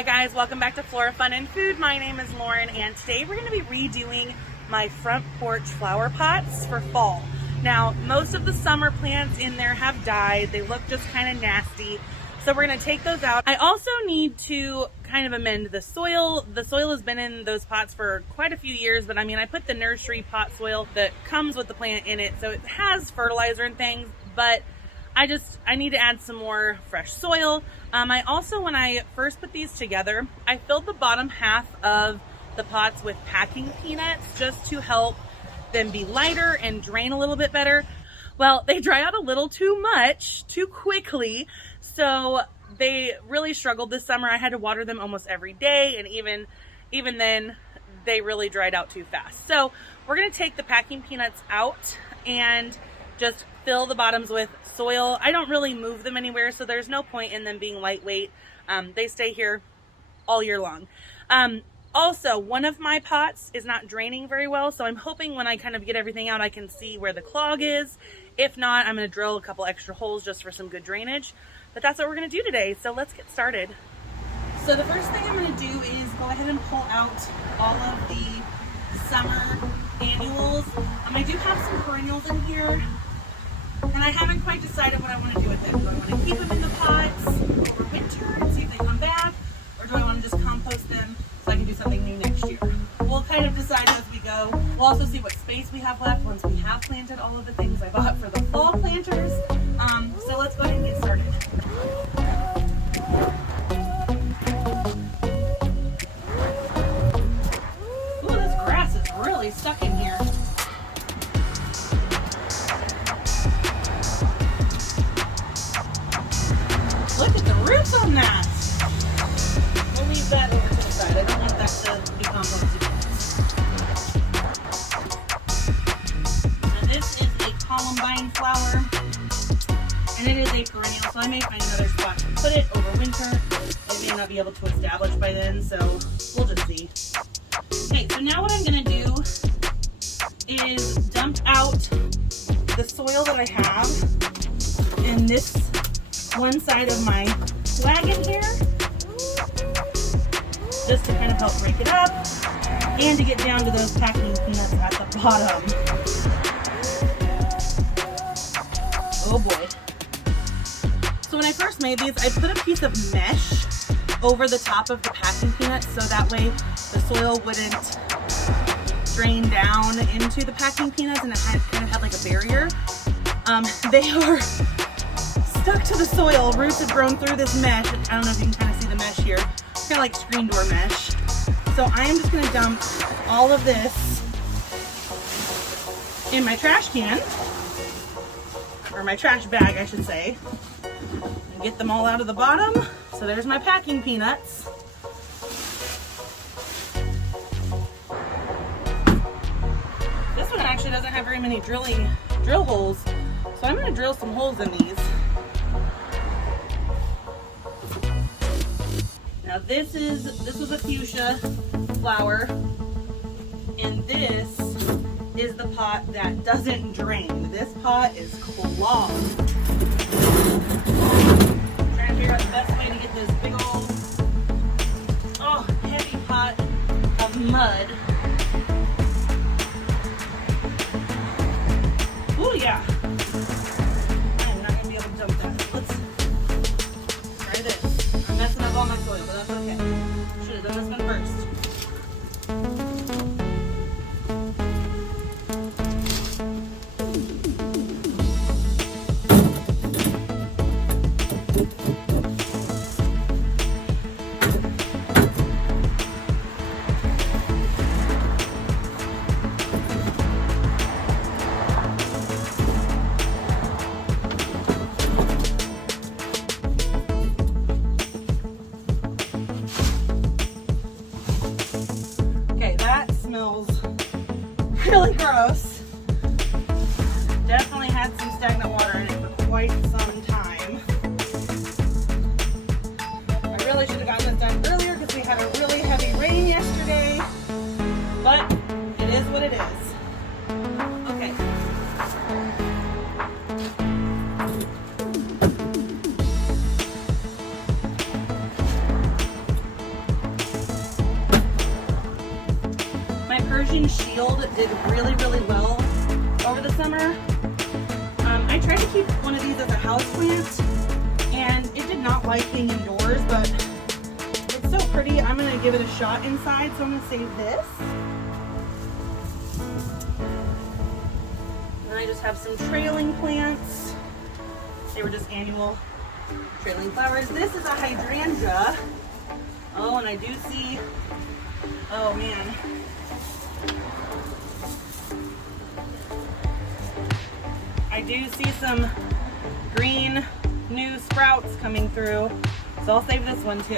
Hi guys, welcome back to Flora Fun and Food. My name is Lauren and today we're going to be redoing my front porch flower pots for fall. Now, most of the summer plants in there have died. They look just kind of nasty. So we're going to take those out. I also need to kind of amend the soil. The soil has been in those pots for quite a few years, but I mean, I put the nursery pot soil that comes with the plant in it. So it has fertilizer and things, but I need to add some more fresh soil. I also, when I first put these together, I filled the bottom half of the pots with packing peanuts just to help them be lighter and drain a little bit better. Well, they dry out a little too much, too quickly, so they really struggled this summer. I had to water them almost every day, and even then, they really dried out too fast. So we're gonna take the packing peanuts out and just fill the bottoms with soil. I don't really move them anywhere, so there's no point in them being lightweight. They stay here all year long. Also, one of my pots is not draining very well, so I'm hoping when I kind of get everything out, I can see where the clog is. If not, I'm gonna drill a couple extra holes just for some good drainage. But that's what we're gonna do today, so let's get started. So the first thing I'm gonna do is go ahead and pull out all of the summer annuals. I do have some perennials in here, and I haven't quite decided what I want to do with them. Do I want to keep them in the pots over winter and see if they come back, or do I want to just compost them so I can do something new next year? We'll kind of decide as we go. We'll also see what space we have left once we have planted all of the things I bought for the fall planters. So let's go ahead and get started. Ooh, this grass is really stuck in here. Look at the roots on that. We'll leave that over to the side. I don't want that to be composted. Now this is a columbine flower, and it is a perennial, so I may find another spot to put it over winter. It may not be able to establish by then, so we'll just see. Okay, so now what I'm going to do is dump out the soil that I have in this one side of my wagon here, just to kind of help break it up and to get down to those packing peanuts at the bottom. Oh boy. So when I first made these, I put a piece of mesh over the top of the packing peanuts so that way the soil wouldn't drain down into the packing peanuts, and it kind of had like a barrier. They are stuck to the soil. Roots have grown through this mesh. I don't know if you can kind of see the mesh here. It's kind of like screen door mesh. So I am just going to dump all of this in my trash can, or my trash bag, I should say, and get them all out of the bottom. So there's my packing peanuts. This one actually doesn't have very many drill holes, so I'm going to drill some holes in these. Now this was a fuchsia flower, and this is the pot that doesn't drain. This pot is clogged. I'm trying to figure out the best way to get this big old, heavy pot of mud. Oh yeah. I'm not gonna be able to dump that. Let's try this. I'm messing up all my soil, but that's okay. Should have done this one first. Smells really gross. Definitely had some stagnant water in it for quite some time. I really should have gotten this done earlier because we had a really heavy rain yesterday, but it is what it is. Okay. Persian shield did really, really well over the summer. I tried to keep one of these as a houseplant, and it did not like being indoors, but it's so pretty. I'm gonna give it a shot inside, so I'm gonna save this. And I just have some trailing plants. They were just annual trailing flowers. This is a hydrangea. Oh, and I do see, oh man. I do see some green new sprouts coming through, so I'll save this one too.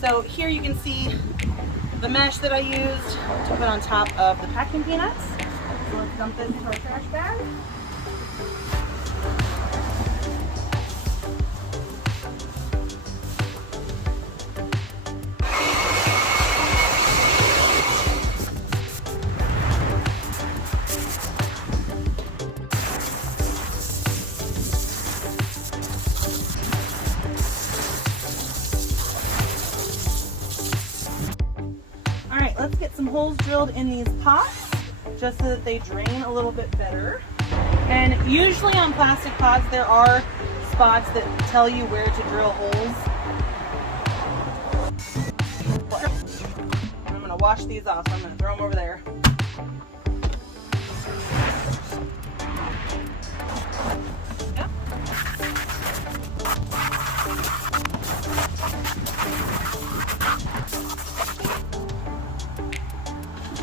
So here you can see the mesh that I used to put on top of the packing peanuts. So let's dump this into our trash bag. Let's get some holes drilled in these pots just so that they drain a little bit better. And usually on plastic pots there are spots that tell you where to drill holes. I'm going to wash these off, so I'm going to throw them over there.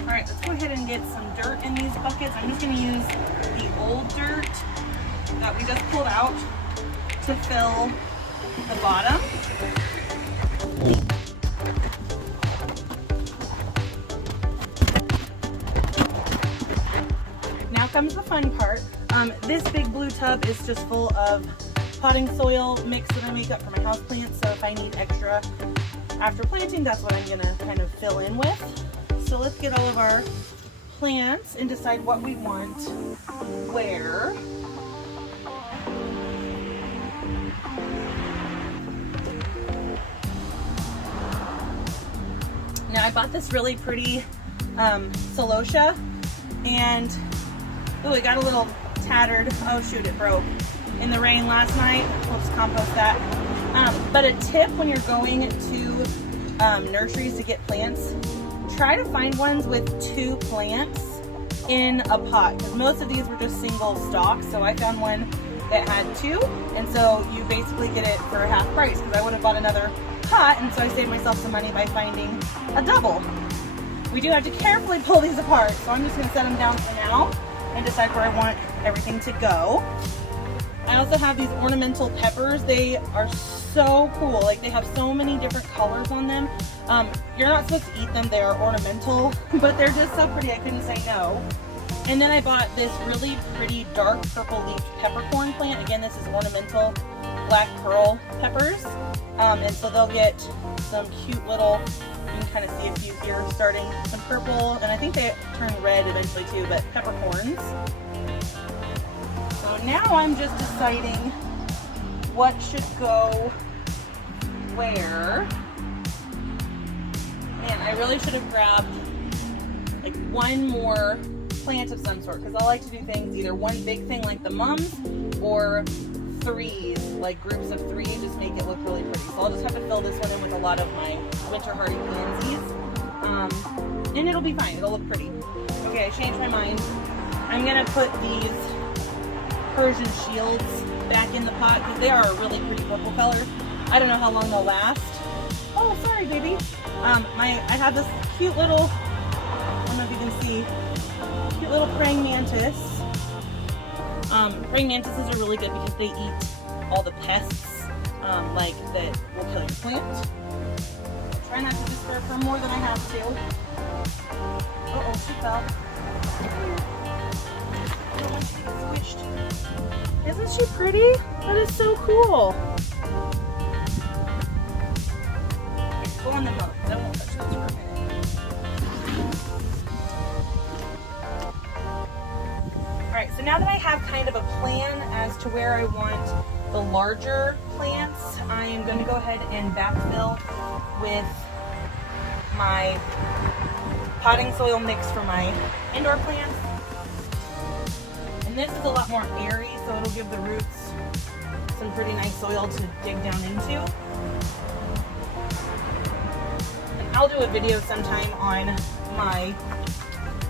Alright, let's go ahead and get some dirt in these buckets. I'm just going to use the old dirt that we just pulled out to fill the bottom. Now comes the fun part. This big blue tub is just full of potting soil mix that I make up for my house plants, so if I need extra after planting, that's what I'm going to kind of fill in with. So let's get all of our plants and decide what we want where. Now I bought this really pretty celosia, and oh, it got a little tattered. Oh shoot, it broke in the rain last night. We'll just compost that. But a tip when you're going to nurseries to get plants, try to find ones with 2 plants in a pot, because most of these were just single stalks. So I found one that had 2, and so you basically get it for half price, because I would have bought another pot, and so I saved myself some money by finding a double. We do have to carefully pull these apart, so I'm just going to set them down for now and decide where I want everything to go. I also have these ornamental peppers. They are so cool. Like, they have so many different colors on them. You're not supposed to eat them. They are ornamental, but they're just so pretty I couldn't say no. And then I bought this really pretty dark purple leaf peppercorn plant. Again, this is ornamental black pearl peppers. And so they'll get some cute little, you can kind of see a few here starting some purple, and I think they turn red eventually too, but peppercorns. So now I'm just deciding what should go where. Man, I really should have grabbed like one more plant of some sort, because I like to do things either one big thing like the mums, or 3s, like groups of 3, just make it look really pretty. So I'll just have to fill this one in with a lot of my winter hardy pansies, and it'll be fine. It'll look pretty. Okay, I changed my mind. I'm gonna put these Persian shields back in the pot, because they are a really pretty purple color. I don't know how long they'll last. Oh, sorry, baby. I have this cute little, I don't know if you can see, cute little praying mantis. Praying mantises are really good because they eat all the pests, like that will kill your plant. Try not to disturb her more than I have to. Uh-oh, she fell. I don't want you to get squished. Isn't she pretty? That is so cool. Go on the boat. I won't touch those for a minute. Alright, so now that I have kind of a plan as to where I want the larger plants, I am going to go ahead and backfill with my potting soil mix for my indoor plants. And this is a lot more airy, so it'll give the roots some pretty nice soil to dig down into. And I'll do a video sometime on my,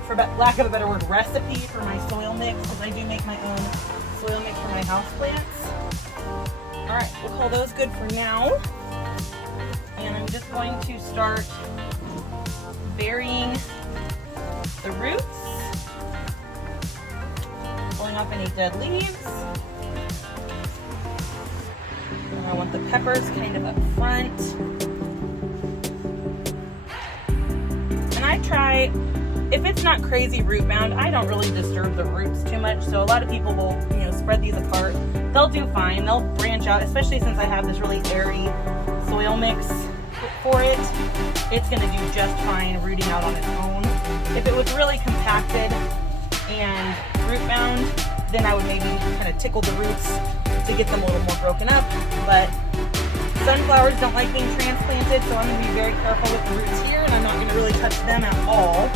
for lack of a better word, recipe for my soil mix, because I do make my own soil mix for my house plants. Alright, we'll call those good for now. And I'm just going to start burying the roots, pulling off any dead leaves. And I want the peppers kind of up front. And I try, if it's not crazy root bound, I don't really disturb the roots too much. So a lot of people will, spread these apart. They'll do fine. They'll branch out, especially since I have this really airy soil mix for it. It's going to do just fine rooting out on its own. If it was really compacted and root bound, then I would maybe kind of tickle the roots to get them a little more broken up. But sunflowers don't like being transplanted, so I'm going to be very careful with the roots here, and I'm not going to really touch them at all.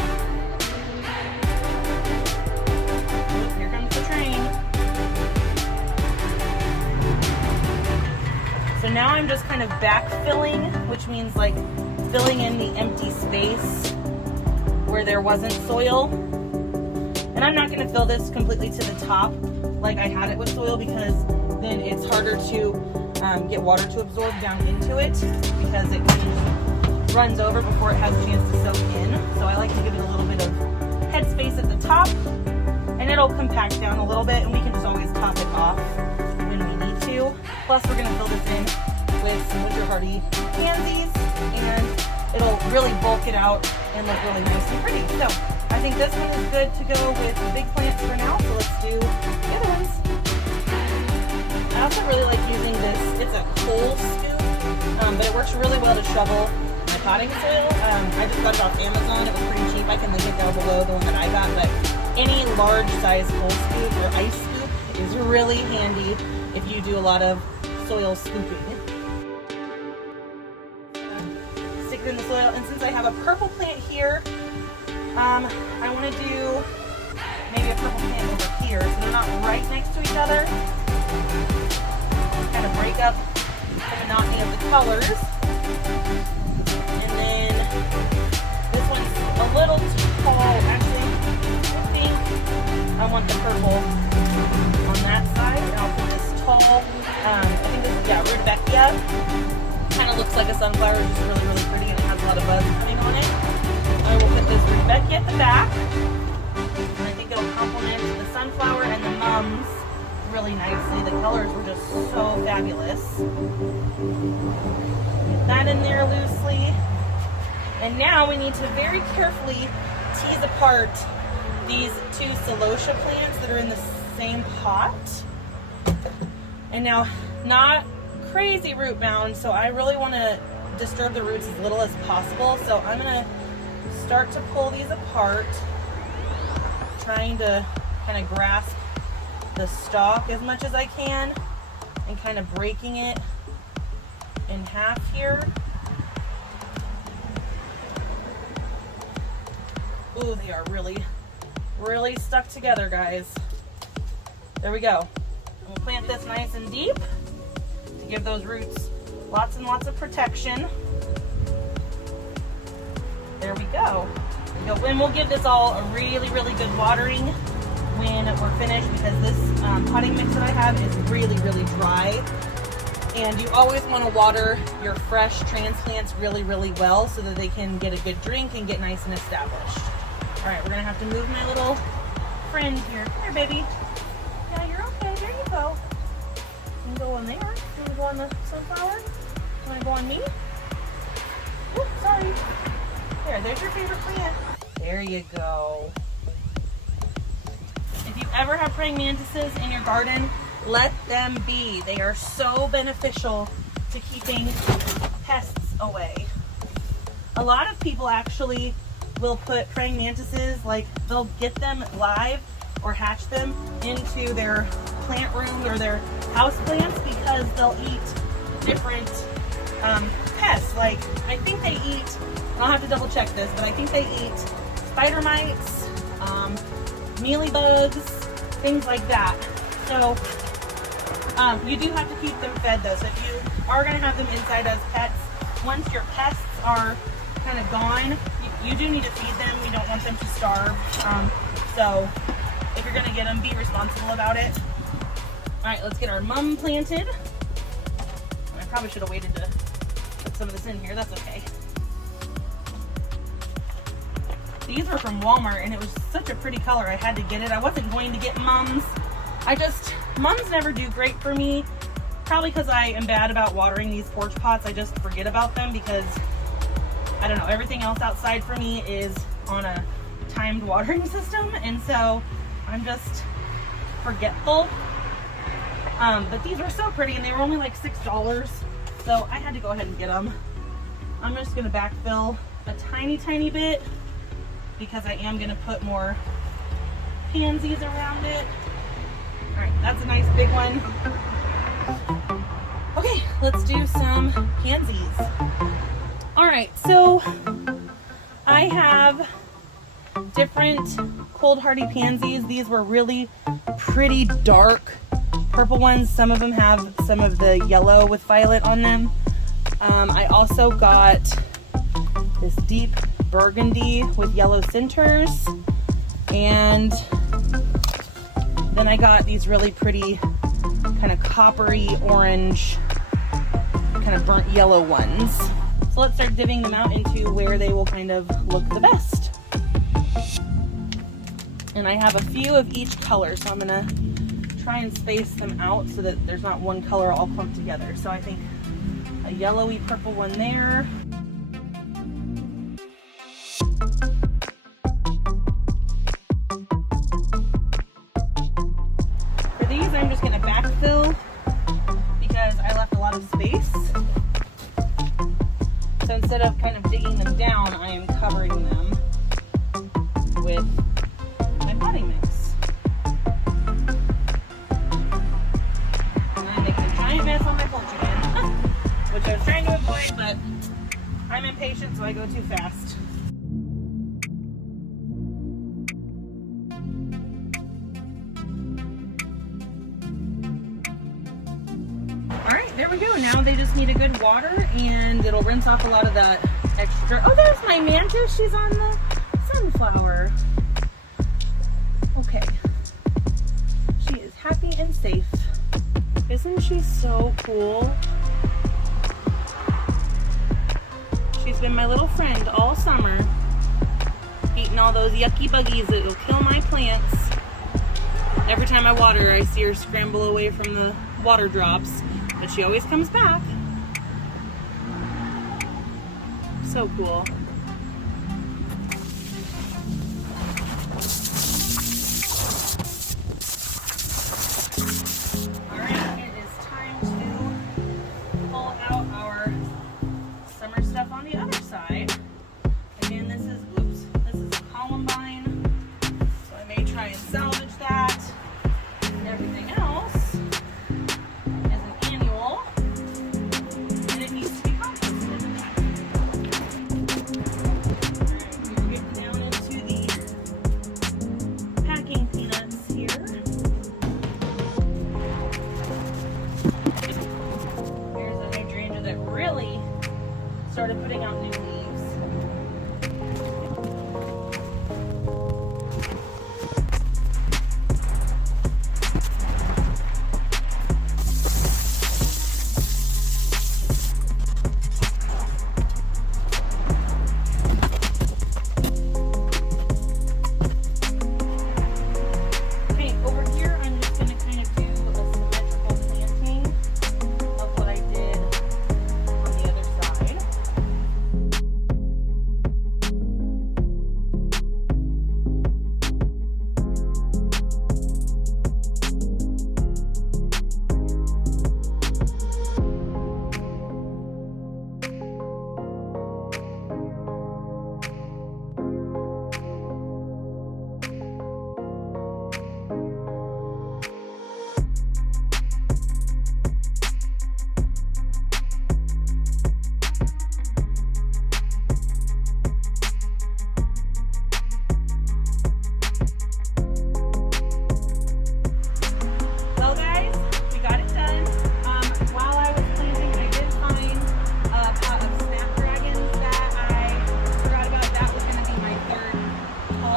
Ooh, here comes the train. So now I'm just kind of backfilling, which means like filling in the empty space where there wasn't soil. And I'm not going to fill this completely to the top like I had it with soil, because then it's harder to get water to absorb down into it, because it kind of runs over before it has a chance to soak in. So I like to give it a little bit of head space at the top, and it'll compact down a little bit, and we can just always top it off when we need to. Plus we're going to fill this in with some winter hardy pansies, and it'll really bulk it out and look really nice and pretty. So I think this one is good to go with the big plants for now, so let's do the other ones. I also really like using this, it's a coal scoop, but it works really well to shovel my potting soil. I just got it off Amazon, it was pretty cheap. I can link it down below, the one that I got, but any large size coal scoop or ice scoop is really handy if you do a lot of soil scooping. Stick it in the soil, and since I have a purple plant here, I want to do maybe a purple plant over here, so they're not right next to each other. Kind of break up the monotony of the colors. And then this one's a little too tall. Actually, I think I want the purple on that side, and I'll put this tall. I think this is, Rudbeckia. Kind of looks like a sunflower, just really, really pretty, and it has a lot of buds coming on it. I will put this Rudbeckia at the back, and I think it'll complement the sunflower and the mums really nicely. The colors were just so fabulous. Get that in there loosely. And now we need to very carefully tease apart these two celosia plants that are in the same pot. And now, not crazy root bound, so I really want to disturb the roots as little as possible. So I'm going to start to pull these apart, trying to kind of grasp the stalk as much as I can, and kind of breaking it in half here. Ooh, they are really, really stuck together, guys. There we go. We'll plant this nice and deep to give those roots lots and lots of protection. There we go. And we'll give this all a really, really good watering when we're finished, because this potting mix that I have is really, really dry. And you always want to water your fresh transplants really, really well so that they can get a good drink and get nice and established. All right, we're going to have to move my little friend here. Here, baby. Yeah, you're okay. There you go. You can go on there. You want to go on the sunflower? You want to go on me? Oops, sorry. There's your favorite plant. There you go. If you ever have praying mantises in your garden, Let them be. They are so beneficial to keeping pests away. A lot of people actually will put praying mantises, like they'll get them live or hatch them into their plant rooms or their house plants because they'll eat different pests. Like I think they eat, I'll have to double check this, but I think they eat spider mites, mealybugs, things like that. So you do have to keep them fed though. So if you are going to have them inside as pets, once your pests are kind of gone, you do need to feed them. You don't want them to starve. So if you're going to get them, be responsible about it. All right, let's get our mum planted. I probably should have waited to put some of this in here. That's okay. These were from Walmart and it was such a pretty color. I had to get it. I wasn't going to get mums. Mums never do great for me. Probably because I am bad about watering these porch pots. I just forget about them because, I don't know, everything else outside for me is on a timed watering system. And so I'm just forgetful. But these were so pretty and they were only like $6. So I had to go ahead and get them. I'm just going to backfill a tiny, tiny bit because I am going to put more pansies around it. All right, that's a nice big one. Okay, let's do some pansies. All right, so I have different cold hardy pansies. These were really pretty dark purple ones. Some of them have some of the yellow with violet on them. I also got this deep burgundy with yellow centers, and then I got these really pretty kind of coppery orange, kind of burnt yellow ones. So let's start divvying them out into where they will kind of look the best. And I have a few of each color, so I'm gonna try and space them out so that there's not one color all clumped together. So I think a yellowy purple one there. For these, I'm just gonna backfill because I left a lot of space. So instead of kind of digging them down, I am covering them with my potting mix. And I'm making a giant mess on my porch again, which I was trying to avoid, but I'm impatient, so I go too fast. Alright, there we go. Now they just need a good water and it'll rinse off a lot of that extra. Oh, there's my mantis. She's on the sunflower. Okay. She is happy and safe. Isn't she so cool? She's been my little friend all summer, eating all those yucky buggies that will kill my plants. Every time I water her, I see her scramble away from the water drops, but she always comes back. So cool. Alright, it is time to pull out our summer stuff on the other side. Again, this is a columbine, so I may try and salvage that. Everything else is an annual, and it needs to be composted.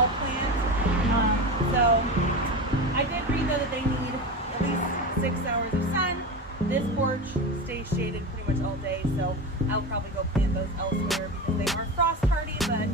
fall plant. So I did read though that they need at least 6 hours of sun. This porch stays shaded pretty much all day, so I'll probably go plant those elsewhere because they are frost hardy, but